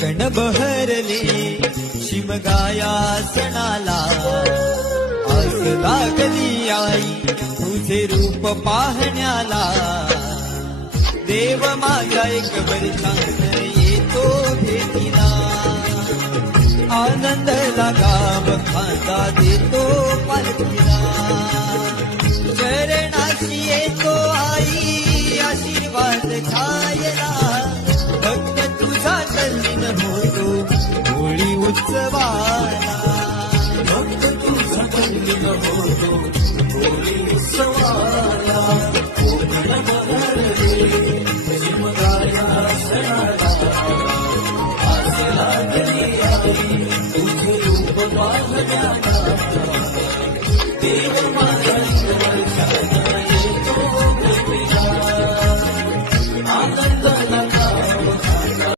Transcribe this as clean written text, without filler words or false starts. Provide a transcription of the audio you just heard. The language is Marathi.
कण बहरले शिमगाया सणाला आस लागली आई तुझे रूप पाहण्याला देव माझा एक वरचान येतो भेटीला आनंद लागाव खांदा देतो पालखीला चरणाशी येतो आई आशीर्वाद खायला भक्त तुझा तल्लीन होतो होळी उत्सवाला भक्त तुझा तल्लीन होतो होळी उत्सवाला कोकण बहरले शिमगाया सणाला आस लागली आई तुझे रूप पाहण्याला